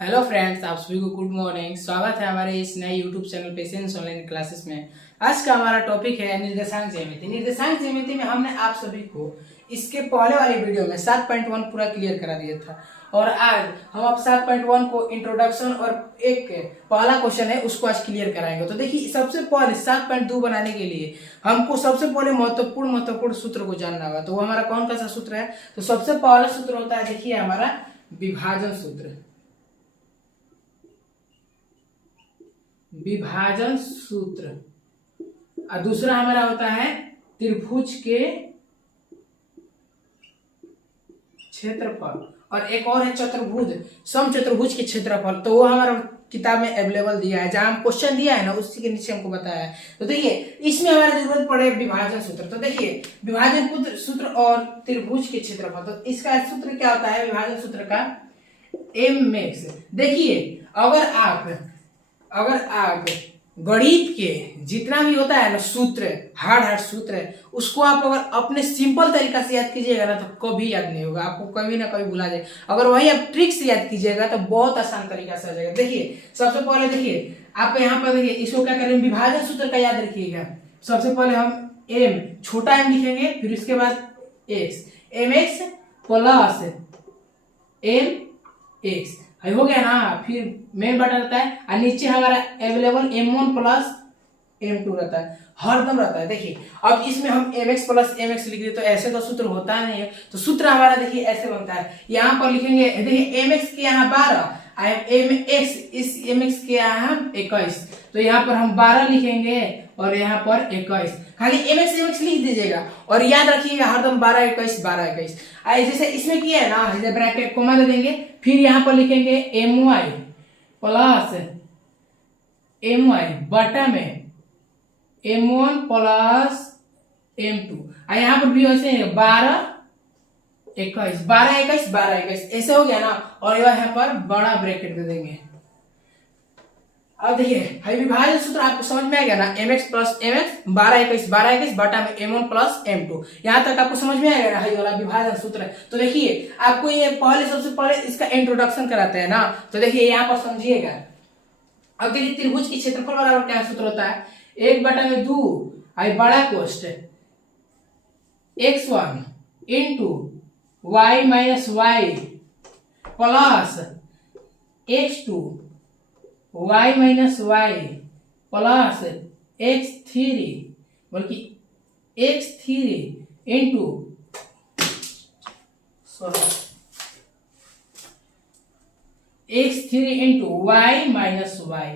Hello friends, आप सभी को गुड मॉर्निंग। स्वागत है हमारे इस नए YouTube channel patience online classes में। आज का हमारा टॉपिक है निर्देशांक ज्यामिति। निर्देशांक ज्यामिति में हमने आप सभी को इसके पहले वाले वीडियो में 7.1 पूरा क्लियर करा दिया था और आज हम अब 7.1 को इंट्रोडक्शन और एक पहला क्वेश्चन है उसको आज क्लियर कराएंगे। तो देखिए, सबसे पहले 7.2 बनाने के लिए हमको सबसे पहले महत्वपूर्ण सूत्र को जानना होगा। तो वो हमारा कौन सा सूत्र है? तो सबसे पहला सूत्र होता है, देखिए, हमारा विभाजन सूत्र। विभाजन सूत्र। और दूसरा हमारा होता है त्रिभुज के क्षेत्रफल, और एक और है चतुर्भुज, समचतुर्भुज के क्षेत्रफल। तो वो हमारा किताब में अवेलेबल दिया है, जहां हम क्वेश्चन दिया है ना उसी के नीचे हमको बताया है। तो देखिए, इसमें हमारा जरूरत पड़े विभाजन सूत्र। तो देखिए, विभाजन सूत्र और त्रिभुज के क्षेत्रफल, तो इसका सूत्र क्या होता है? विभाजन सूत्र का एम एक्स। देखिए, अगर आप गणित के जितना भी होता है ना सूत्र, हार्ड सूत्र है, उसको आप अगर अपने सिंपल तरीका से याद कीजिएगा ना तो कभी याद नहीं होगा, आपको कभी ना कभी भुला जाए। अगर वही आप ट्रिक से याद कीजिएगा तो बहुत आसान तरीका से आ जाएगा। देखिए, सबसे पहले देखिए, आप यहाँ पर देखिए, इसको क्या करें, विभाजन सूत्र का याद रखिएगा। सबसे पहले हम एम, छोटा एम लिखेंगे, फिर उसके बाद X, M X plus M X हो गया ना। फिर मेन बटा रहता है और नीचे हमारा अवेलेबल m1 प्लस m2 रहता है, हरदम रहता है। देखिए, अब इसमें हम mx प्लस mx लिख दे तो ऐसे तो सूत्र होता नहीं है। तो सूत्र हमारा देखिए ऐसे बनता है, यहाँ पर लिखेंगे, देखिए mx के यहाँ 12, mx, इस mx के यहाँ 21, तो यहाँ पर हम 12 लिखेंगे और यहाँ पर 21। खाली mx लिख दीजिएगा और याद रखिएगा हरदम 12 21 12 21। जैसे इसमें किया है ना, जैसे ब्रैकेट कोमा दे देंगे, फिर यहाँ पर लिखेंगे my प्लस my बटा में m1 प्लस m2। यहाँ पर भी वैसे 12 21 12 21 12 21 ऐसे हो गया ना। और यहाँ पर बड़ा ब्रैकेट दे देंगे। अब देखिए, विभाजन सूत्र आपको समझ में आ गया ना, mx प्लस mx 12 21 बटा में m1 प्लस m2। यहाँ तक आपको समझ में आ गया ना, हाई वाला विभाजन सूत्र है। तो देखिए, आपको ये सबसे पहले इसका इंट्रोडक्शन कराते हैं ना। तो देखिए, यहाँ पर समझिएगा। अब देखिए, त्रिभुज की क्षेत्रफल बराबर क्या सूत्र होता है? 1/2 बड़ा कोष्ट x1 into y minus y plus x2 y minus y plus x3, बल्कि x3 into x3 into y minus y।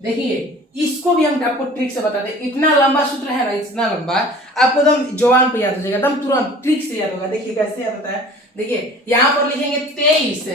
देखिए, इसको भी हम आपको ट्रिक से बताते हैं। इतना लंबा सूत्र है ना, इतना लंबा, आपको एकदम जवान पे याद हो जाएगा, एकदम तुरंत ट्रिक से याद होगा। देखिए कैसे याद होता है। देखिए, यहाँ पर लिखेंगे 23,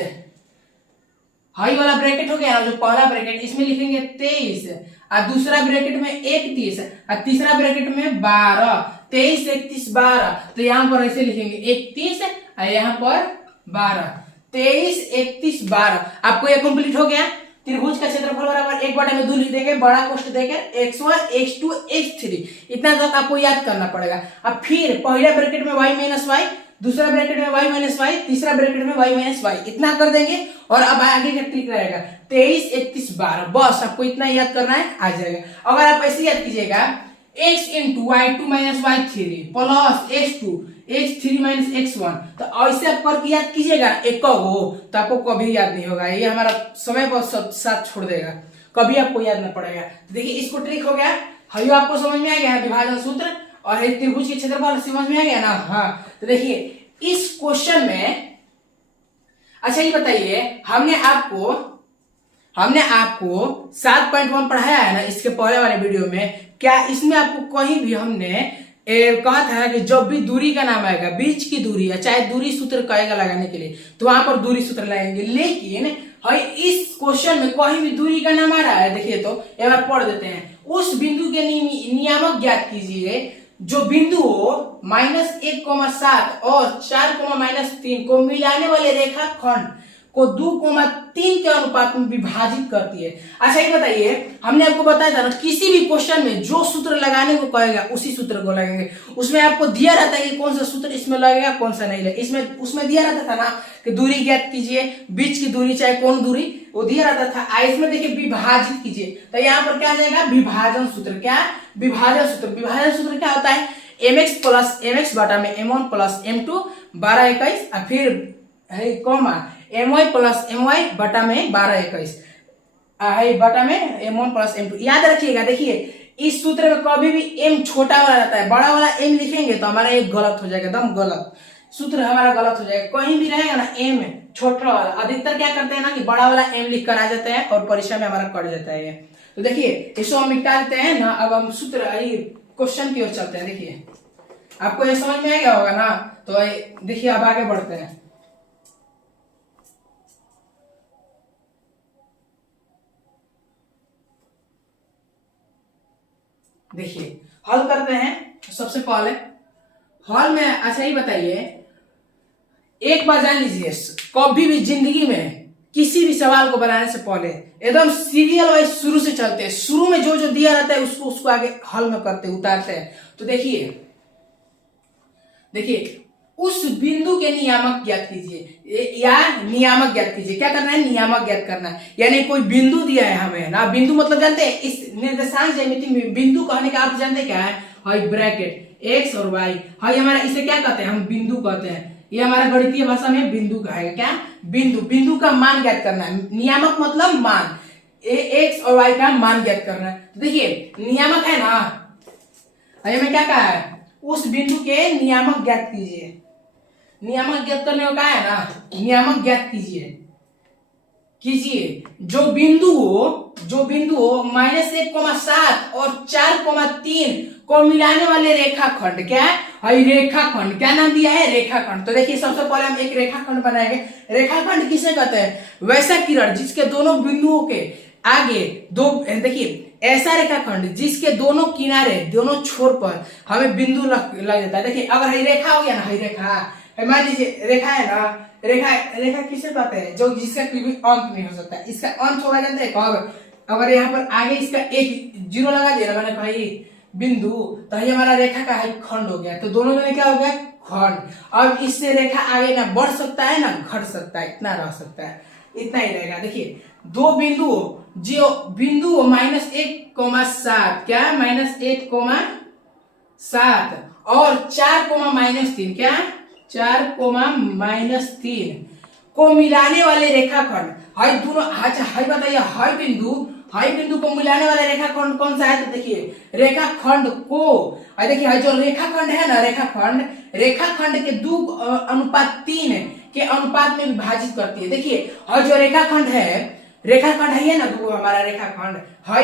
हाई वाला ब्रैकेट हो गया, जो पहला ब्रैकेट, इसमें लिखेंगे 23 और दूसरा ब्रैकेट में 31 और तीसरा ब्रैकेट में 12, 23 31 12। तो यहाँ पर ऐसे लिखेंगे 31 और यहाँ पर 12, 23 31 12। आपको ये कंप्लीट हो गया। त्रिभुज का क्षेत्रफल बराबर 1/2 लिख देंगे, बड़ा कोष्ट देकर x1 x2 x3, इतना तक आपको याद करना पड़ेगा। अब फिर पहले ब्रैकेट में y माइनस y, दूसरा ब्रैकेट में y माइनस y, तीसरा ब्रैकेट में y माइनस y, इतना कर देंगे। और अब आगे का ट्रिक रहेगा 23 31 12, बस आपको इतना याद करना है, आ जाएगा। अगर आप ऐसे याद कीजिएगा, x into y2 minus y3 plus x2 x3 minus x1, तो ऐसे आप करके याद कीजिएगा एक हो, तो आपको कभी याद नहीं होगा। ये हमारा समय पर साथ छोड़ देगा, कभी आपको याद ना पड़ेगा। देखिए, इसको ट्रिक हो गया, हयो आपको समझ में आ गया है विभाजन सूत्र और त्रिभुज के क्षेत्रफल समझ में आ गया ना। हाँ, तो देखिए इस क्वेश्चन में, अच्छा ये बताइए, हमने आपको 7.1 पढ़ाया है ना इसके पहले वाले वीडियो में, क्या इसमें आपको कहीं भी हमने कहा था कि जब भी दूरी का नाम आएगा, बीच की दूरी है, चाहे दूरी सूत्र कहेगा लगाने के लिए, तो वहां पर दूरी सूत्र लगाएंगे। लेकिन इस क्वेश्चन में कहीं भी दूरी का नाम आ रहा है, देखिए तो एक बार पढ़ देते हैं। उस बिंदु के नियामक ज्ञात कीजिए जो बिंदु -1,7 और 4,-3 को मिलाने वाले रेखा खंड को 2,3 के अनुपात में विभाजित करती है। अच्छा ये बताइए, हमने आपको बताया था ना किसी भी क्वेश्चन में जो सूत्र लगाने को कहेगा उसी सूत्र को लगेंगे। उसमें आपको दिया रहता है कि कौन सा सूत्र इसमें लगेगा कौन सा नहीं लगेगा। इसमें उसमें दिया रहता था ना कि दूरी ज्ञात कीजिए, बीच की दूरी चाहे कौन दूरी, वो दिया रहता था। इसमें देखिए विभाजित कीजिए, तो यहाँ पर क्या आ जाएगा विभाजन सूत्र। क्या विभाजन सूत्र? विभाजन सूत्र क्या होता है mx प्लस mx बटा में m1 प्लस m2 12 21 और फिर है कॉमा my प्लस my बटा में 12 21 बटा में m1 प्लस m2। याद रखिएगा, देखिए इस सूत्र में कभी भी m छोटा वाला रहता है, बड़ा वाला m लिखेंगे तो हमारा एक गलत हो जाएगा, एकदम गलत सूत्र हमारा गलत हो जाएगा। कहीं भी रहेगा ना m छोटा वाला, अधिकतर क्या करते हैं ना कि बड़ा वाला m लिख कर आ जाता है और परीक्षा में हमारा कट जाता है। तो देखिए इसको हम निकालते हैं ना। अब हम सूत्र क्वेश्चन की ओर चलते हैं। देखिए आपको ये समझ में आ गया होगा ना, तो देखिए अब आगे बढ़ते हैं। देखिए हल करते हैं। सबसे पहले हल में अच्छा ही बताइए, एक बार जान लीजिए, कभी भी जिंदगी में किसी भी सवाल को बनाने से पहले एकदम सीरियल वाइज शुरू से चलते हैं। शुरू में जो जो दिया रहता है उसको आगे हल में करते उतारते हैं। तो देखिए उस बिंदु के नियामक ज्ञात कीजिए या नियामक ज्ञात कीजिए। क्या करना है? नियामक ज्ञात करना है। यानी कोई बिंदु दिया है हमें ना, बिंदु मतलब जानते हैं इस निर्देशांक ज्यामिति में बिंदु कहने का अर्थ जानते हैं क्या है? हाई ब्रैकेट x और y। हाई हमारा इसे क्या कहते हैं? हम बिंदु कहते हैं। ये हमारा गणितीय भाषा में बिंदु कहेगा। क्या? बिंदु। बिंदु का मान ज्ञात करना है। नियामक मतलब मान, x और y का मान ज्ञात करना है। तो देखिए नियामक है ना, हमें क्या कहा है? उस बिंदु के नियामक ज्ञात कीजिए। नियामक ज्ञात करने को कहा है ना, नियामक ज्ञात कीजिए जो बिंदु हो -1,7 और 4,3 को मिलाने वाले रेखाखंड। क्या है? रेखाखंड। क्या नाम दिया है? रेखाखंड। तो देखिए सबसे पहले हम एक रेखाखंड बनाएंगे। रेखाखंड किसे कहते हैं? वैसा किरण जिसके दोनों बिंदुओं के आगे दो, देखिए ऐसा रेखाखंड जिसके दोनों किनारे, दोनों छोर पर हमें बिंदु लग जाता है। देखिए अगर हई रेखा हो गया ना, हई रेखा मान लीजिए रेखा है ना, रेखा किसे कहते हैं? जो जिसका कोई भी अंत नहीं हो सकता। इसका अंत होगा जानते हैं कब? अगर यहाँ पर आगे इसका एक जीरो लगा दिया ना, मैंने भाई बिंदु, तो ये हमारा रेखा का खंड हो गया। तो दोनों में क्या हो गया? खंड। अब इससे रेखा आगे ना बढ़ सकता है ना घट सकता है, इतना रह सकता है, इतना ही रहेगा। देखिए दो बिंदु, जो बिंदु -1,7, क्या -1,7 और 4,-3, क्या 4,-3 को मिलाने वाले रेखाखंड। हाई दोनों, अच्छा हाई बताइए, हाई बिंदु को मिलाने वाला रेखाखंड कौन सा है? तो देखिए रेखाखंड को, देखिए जो रेखाखंड है ना, रेखाखंड के 2:3 के अनुपात में विभाजित करती है। देखिए और जो रेखाखंड है ना, दो हमारा रेखाखंड, हाई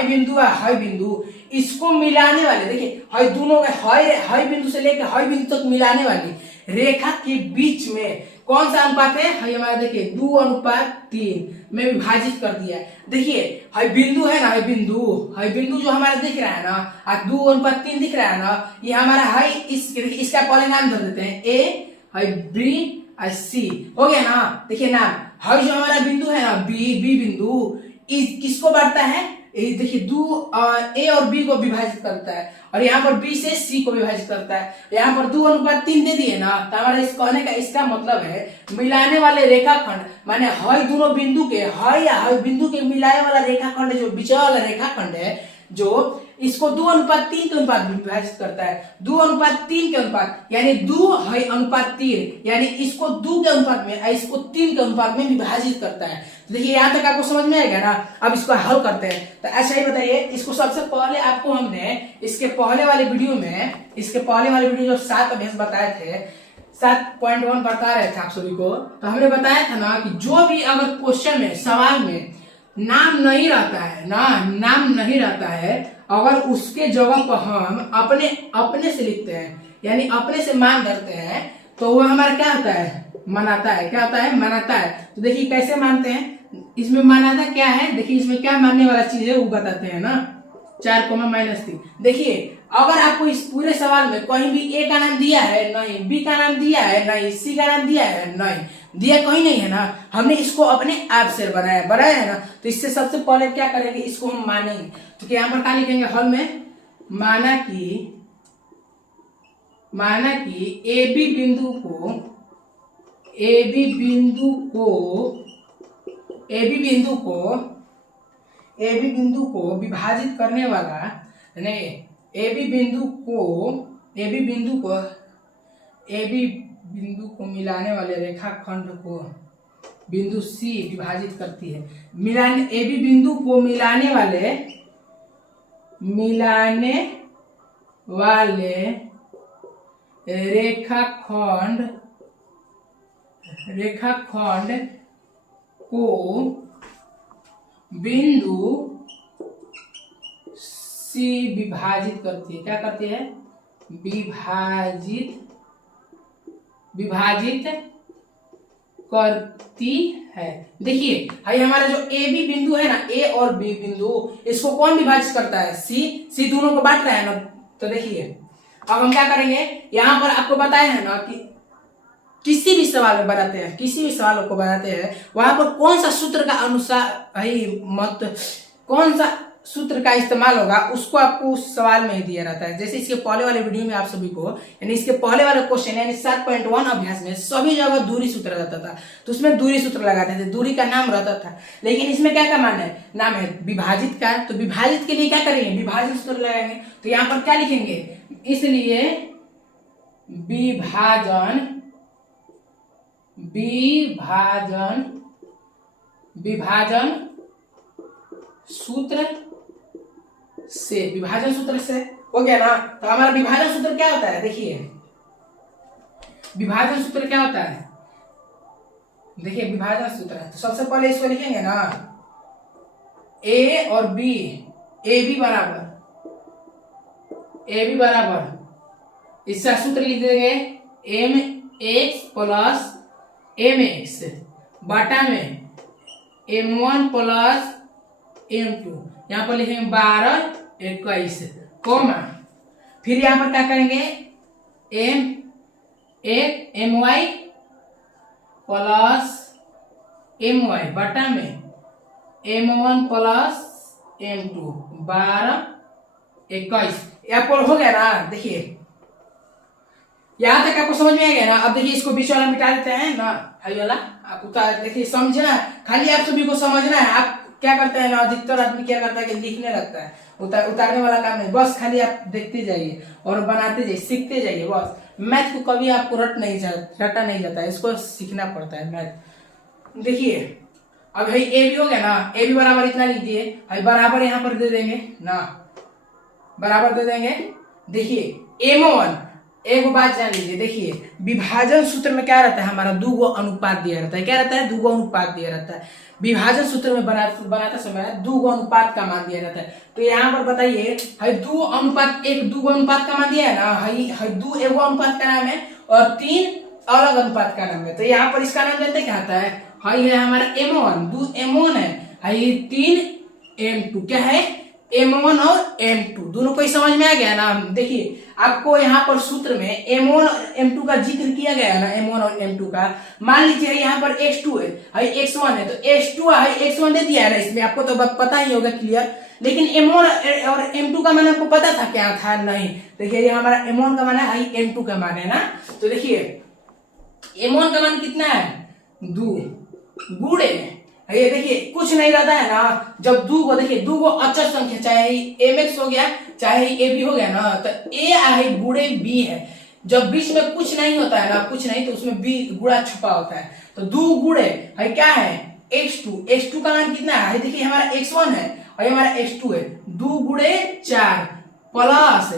बिंदु इसको मिलाने वाले, देखिए हाई दोनों हाई बिंदु से लेकर हाई बिंदु तक मिलाने वाली रेखा के बीच में कौन सा अनुपात है? हाई हमारा देखिए 2:3 में विभाजित कर दिया है। देखिए हाई बिंदु है ना, हाई बिंदु जो हमारा दिख रहा है ना, 2:3 दिख रहा है ना, ये हमारा हाई, इसका पहले नाम धर देते हैं A, हाई B और C हो गया ना। देखिए नाम, हाई जो हमारा बिंदु है ना, बी बिंदु किसको बढ़ता है? देखिए A और B को विभाजित करता है और यहाँ पर B से C को विभाजित करता है। यहाँ पर 2:3 दे दिए ना, तो हमारा इस कहने का इसका मतलब है मिलाने वाले रेखाखंड, माने हाई दोनों बिंदु के, हाई बिंदु के मिलाने वाला रेखाखंड, जो बीच वाला रेखाखंड है, जो इसको 2:3 के अनुपात में विभाजित करता है। 2:3 के अनुपात यानी 2:3, यानी इसको 2 के अनुपात में, इसको 3 के अनुपात में विभाजित करता है। तो देखिए यहाँ तक आपको समझ में आएगा ना। अब इसको हल करते हैं। तो अच्छा ही बताइए, इसको सबसे पहले आपको हमने इसके पहले वाले वीडियो जो 7 अभ्यास बताए थे, 7.1 बता रहे थे आप सभी को, तो हमने बताया था ना कि जो भी अगर क्वेश्चन में, सवाल में नाम नहीं रहता है, अगर उसके जगह पर हम अपने से लिखते हैं, यानी अपने से मान धरते हैं, तो वो हमारा क्या होता है? मनाता है। क्या होता है? मनाता है। तो देखिए कैसे मानते हैं, इसमें मनाता क्या है? देखिए इसमें क्या मानने वाला चीज है वो बताते हैं ना, 4,-3। देखिए अगर आपको इस पूरे सवाल में कहीं भी A का नाम दिया है नहीं, B का नाम दिया है नहीं, C का नाम दिया है नहीं, दिया कहीं नहीं है ना, हमने इसको अपने आप से बनाया है ना। तो इससे सबसे पहले क्या करेंगे, इसको हम मानेंगे। तो यहाँ पर क्या लिखेंगे हल में, माना कि ए बी बिंदु को विभाजित करने वाला, नहीं, ए बी बिंदु को मिलाने वाले रेखाखंड को बिंदु सी विभाजित करती है। ए बी बिंदु को मिलाने वाले रेखाखंड को बिंदु सी विभाजित करती है। क्या करती है, विभाजित करती है। देखिए भाई हमारा जो ए बी बिंदु है ना, ए और बी बिंदु, इसको कौन विभाजित करता है, सी दोनों को बांट रहा है ना। तो देखिए अब हम क्या करेंगे, यहाँ पर आपको बताया है ना कि किसी भी सवाल को बनाते हैं वहां पर कौन सा सूत्र का अनुसार भाई कौन सा सूत्र का इस्तेमाल होगा, उसको आपको उस सवाल में ही दिया रहता है। जैसे इसके पहले वाले वीडियो में आप सभी को, यानी इसके पहले वाले क्वेश्चन यानी 7.1 अभ्यास में सभी जगह दूरी सूत्र रहता था, तो उसमें दूरी सूत्र लगाते थे, दूरी का नाम रहता था। लेकिन इसमें क्या का नाम है विभाजित का। तो विभाजित के लिए क्या करेंगे, विभाजित सूत्र लगाएंगे। तो यहाँ पर क्या लिखेंगे, इसलिए विभाजन सूत्र से हो गया ना। तो हमारा विभाजन सूत्र क्या होता है, देखिए विभाजन सूत्र क्या होता है, देखिए विभाजन सूत्र है। तो सबसे पहले इसको लिखेंगे ना, ए और बी, ए बी बराबर इसका सूत्र लिख देंगे M X plus M X बटा में M1 प्लस M2, यहाँ पर लिखेंगे 12 21 कोमा, फिर यहाँ पर क्या करेंगे My प्लस My बटा में M1 प्लस M2 12 21। यहाँ पर हो गया ना। देखिए यहाँ तक आपको समझ में आ गया ना। अब देखिए इसको बीच वाला मिटा देते हैं ना, हाई वाला आप उतार, देखिए समझना, खाली आप सभी को समझना है। आप क्या करते हैं ना, अधिकतर आदमी क्या करता है कि लिखने लगता है, उतारने वाला काम नहीं, बस खाली आप देखते जाइए और बनाते जाइए, सीखते जाइए बस। मैथ को कभी आपको रटा नहीं जाता है, इसको सीखना पड़ता है मैथ। देखिए अब भाई ए भी हो गया ना, ए भी बराबर इतना लिख दिए, भाई बराबर यहाँ पर दे देंगे ना, बराबर दे देंगे। देखिए M1, एक बात जान लीजिए, देखिए विभाजन सूत्र में क्या रहता है, हमारा 2 अनुपात दिया रहता है। क्या रहता है, 2 अनुपात दिया रहता है। विभाजन सूत्र में बनाते समय 2 अनुपात का मान दिया रहता है। तो यहाँ पर बताइए, 2 अनुपात का मान दिया है ना, 2 एगो अनुपात का नाम है और 3 अलग अनुपात का नाम है। तो यहाँ पर इसका नाम जानते क्या आता है, है हमारा M1, 2 M1 है, 3 M2। क्या है, M1 और M2 दोनों को ही समझ में आ गया ना। देखिए आपको यहाँ पर सूत्र में M1 और M2 का जिक्र किया गया है ना, M1 और M2 का। मान लीजिए यहाँ पर X2 है, X1 है, तो X2 X1 दे दिया है ना, इसमें आपको तो पता ही होगा क्लियर। लेकिन M1 और M2 का मान आपको पता था क्या था, नहीं। देखिए ये हमारा M1 का मान है, M2 का मान है ना। तो देखिए M1 का मान कितना है, 2 गुणे, ये देखिए कुछ नहीं रहता है ना। जब 2 को देखिए, 2 को अचर संख्या, चाहे mx हो गया चाहे ab हो गया ना, तो a गुणे b है। जब बीच में कुछ नहीं होता है ना, कुछ नहीं, तो उसमें b गुणा छुपा होता है। तो 2 गुणे क्या है, x2 का मान कितना है, देखिए हमारा x1 है और हमारा x2 है, 2 गुणे 4 प्लस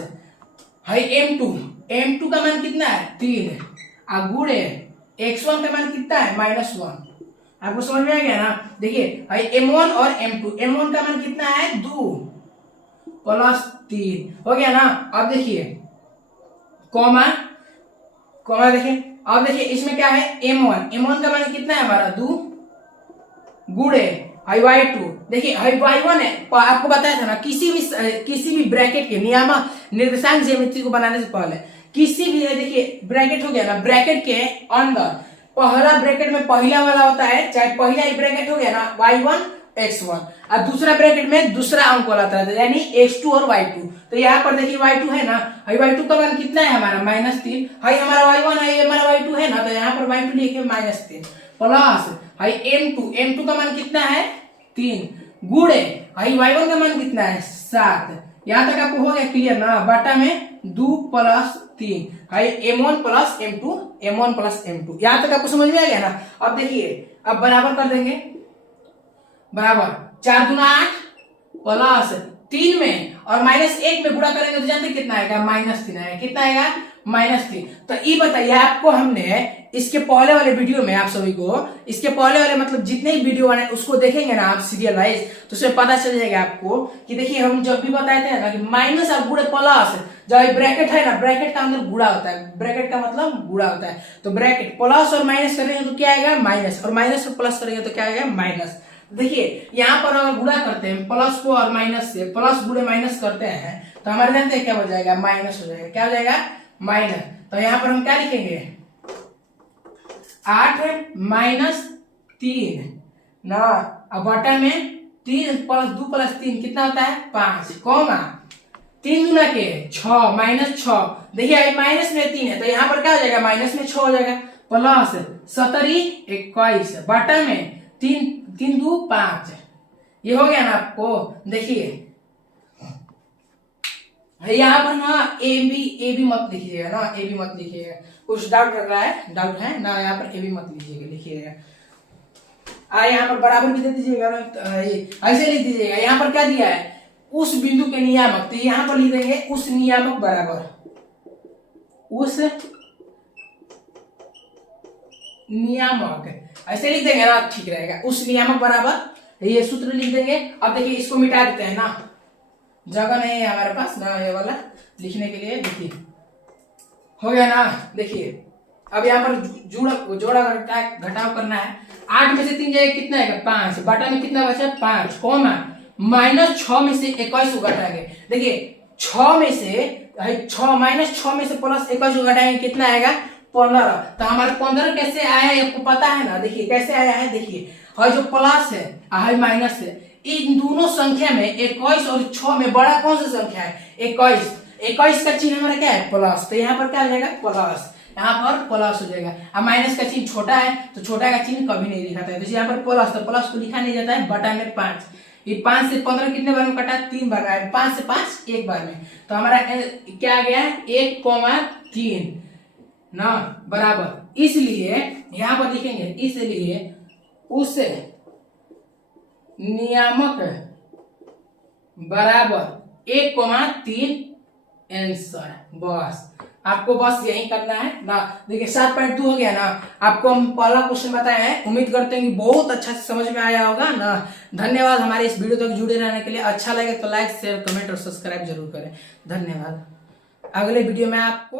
m2 का मान कितना है 3 और गुणे x1 का मान कितना है -1। आपको समझ में आ गया ना। देखिए M1 और M1 का मान कितना है 2 प्लस 3 हो गया ना। अब देखिए कॉमा देखिए, अब देखिए इसमें क्या है M1 का मान कितना है हमारा 2 गुणे y2। देखिए y1 है, आपको बताया था ना, किसी भी ब्रैकेट के नियामक निर्देशांक ज्यामिति को बनाने से पहले किसी भी, देखिए ब्रैकेट हो गया ना, ब्रैकेट के अंदर पहला ब्रैकेट में पहला वाला होता है, चाहे पहला ही ब्रैकेट हो गया ना y1 x1, और दूसरा ब्रैकेट में दूसरा अंक वाला था यानी x2 और y2। तो यहाँ पर देखिए y2 है ना, y2 का मान कितना है हमारा -3, हाई हमारा y1 है, ये हमारा y2 है ना, तो यहाँ पर y2 लिखे -3 प्लस हाई m2 का मान कितना है 3 गुणे हाई y1 का मान कितना है 7। यहाँ तक आपको हो गया क्लियर ना, बटा में 2 + 3 हाई m1 + m2 यहाँ तक आपको समझ में आ गया ना। अब देखिए अब बराबर कर देंगे, बराबर 4 दूना 8 प्लस 3 में और -1 में गुणा करेंगे तो जानते कितना आएगा -3 आएगा, कितना आएगा -3। तो ये बताइए आपको, हमने इसके पहले वाले वीडियो में आप सभी को इसके पहले वाले मतलब जितने ही वीडियो बने उसको देखेंगे ना आप सीरियल वाइज, तो उसमें पता चल जाएगा आपको कि देखिए हम जब भी बताते हैं ना कि माइनस और गुणे प्लस, जब ये ब्रैकेट है ना, ब्रैकेट का अंदर गुणा होता है, ब्रैकेट का मतलब गुणा होता है, तो ब्रैकेट प्लस और माइनस करेंगे तो क्या आएगा माइनस, और माइनस और प्लस करेंगे तो क्या आएगा माइनस। देखिए यहाँ पर अगर गुणा करते हैं प्लस को और माइनस से, प्लस गुणे माइनस करते हैं तो हमारे जानते हैं क्या हो जाएगा माइनस हो जाएगा, क्या हो जाएगा माइनस। तो यहाँ पर हम क्या लिखेंगे 8 -3 ना, अब बटा में 3 + 2 + 3 कितना होता है 5, कॉमा 3 गुना के 6 -6, देखिए अभी माइनस में 3 है तो यहाँ पर क्या हो जाएगा माइनस में 6 हो जाएगा, प्लस 17 21 बटा में 3 2 5, ये हो गया ना आपको। देखिए यहाँ पर ना ए बी मत लिखिएगा ना, ए बी मत लिखिएगा, कुछ डाउट लग रहा है, डाउट है ना, यहाँ पर ए बी मत लिखिएगा, लिखिएगा यहाँ पर बराबर भी दे दीजिएगा ना, ऐसे लिख दीजिएगा। यहाँ पर क्या दिया है उस बिंदु के नियामक, तो यहाँ पर लिख देंगे उस नियामक बराबर उस नियामक, ऐसे लिख देंगे ना ठीक रहेगा, उस नियामक बराबर ये सूत्र लिख देंगे। अब देखिए इसको मिटा देते हैं ना, जगह नहीं है हमारे पास ना ये वाला लिखने के लिए, देखिए हो गया ना। देखिए अब यहाँ पर जोड़ा घटाव करना है, 8 में से 3 जाएगा कितना आएगा 5, बटा में कितना बचा 5, कॉमा -6 में से 21 को घटाएंगे। देखिए 6 में से -6 में से प्लस 21 को घटाएंगे कितना आएगा 15। तो हमारे 15 कैसे आया है आपको पता है ना, देखिए कैसे आया है, देखिए और जो प्लस है और माइनस है, इन दोनों संख्या में 21 और 6 में बड़ा कौन सा संख्या है 21 का चिन्ह हमारा क्या है प्लस, तो यहाँ पर क्या हो जाएगा प्लस, यहाँ पर प्लस हो जाएगा। अब माइनस का चिन्ह छोटा है तो छोटा का चिन्ह कभी नहीं लिखा था, तो यहाँ पर प्लस, तो प्लस को लिखा नहीं जाता है, बटा में 5, ये 5 से 15 कितने बार में कटा 3 बार आया, 5 से 5 एक बार में, तो हमारा क्या आ गया 1,3 ना बराबर, इसलिए यहाँ पर लिखेंगे इसलिए उस नियामक बराबर 1,3 आंसर। बस आपको बस यही करना है ना। देखिए 7.2 हो गया ना, आपको हम पहला क्वेश्चन बताए हैं, उम्मीद करते हैं कि बहुत अच्छा से समझ में आया होगा ना। धन्यवाद हमारे इस वीडियो तक जुड़े रहने के लिए, अच्छा लगे तो लाइक शेयर कमेंट और सब्सक्राइब जरूर करें। धन्यवाद। अगले वीडियो में आपको